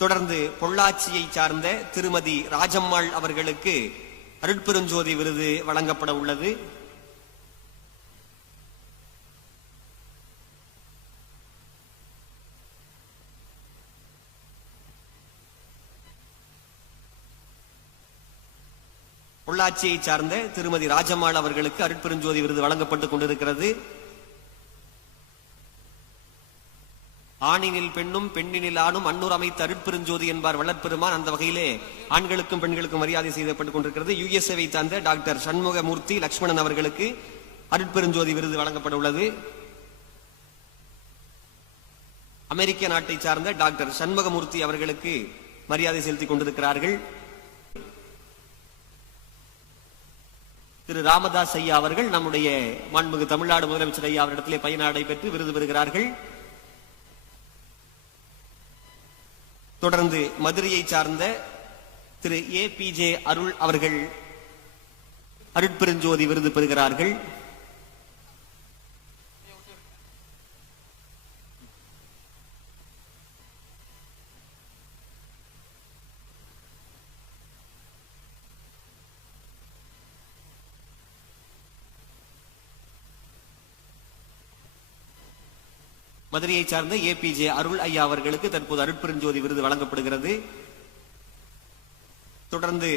தொடர்ந்து பொள்ளாச்சியை சார்ந்த திருமதி ராஜம்மாள் அவர்களுக்கு அருட்பெருஞ்சோதி விருது வழங்கப்பட உள்ளது. பொள்ளாச்சியை சார்ந்த திருமதி ராஜம்மாள் அவர்களுக்கு அருட்பெருஞ்சோதி விருது வழங்கப்பட்டுக் கொண்டிருக்கிறது. ஆணினில் பெண்ணும் பெண்ணினில் ஆணும் அன்னூர் அமைத்த அருட்பெருஞ்சோதி என்பார் வளர்ப்பெருமான். அந்த வகையிலே ஆண்களுக்கும் பெண்களுக்கும் மரியாதை செய்யப்பட்டுக் கொண்டிருக்கிறது. யுஎஸ்ஏவை சார்ந்த டாக்டர் சண்முகமூர்த்தி லட்சுமணன் அவர்களுக்கு அருட்பெருஞ்சோதி விருது வழங்கப்பட உள்ளது. அமெரிக்க நாட்டை சார்ந்த டாக்டர் சண்முகமூர்த்தி அவர்களுக்கு மரியாதை செலுத்திக் கொண்டிருக்கிறார்கள். திரு ராமதாஸ் ஐயா அவர்கள் நம்முடைய மாண்புமிகு தமிழ்நாடு முதலமைச்சர் ஐயா அவரிடத்திலே பயனாடை பெற்று விருது பெறுகிறார்கள். தொடர்ந்து மதுரையை சார்ந்த திரு APJ அருள் அவர்கள் அருட்பெருஞ்சோதி விருது பெறுகிறார்கள். மதுரையை சார்ந்த APJ அருள் ஐயா அவர்களுக்கு தற்போது அருட்பெருஞ்சோதி விருது வழங்கப்படுகிறது. தொடர்ந்து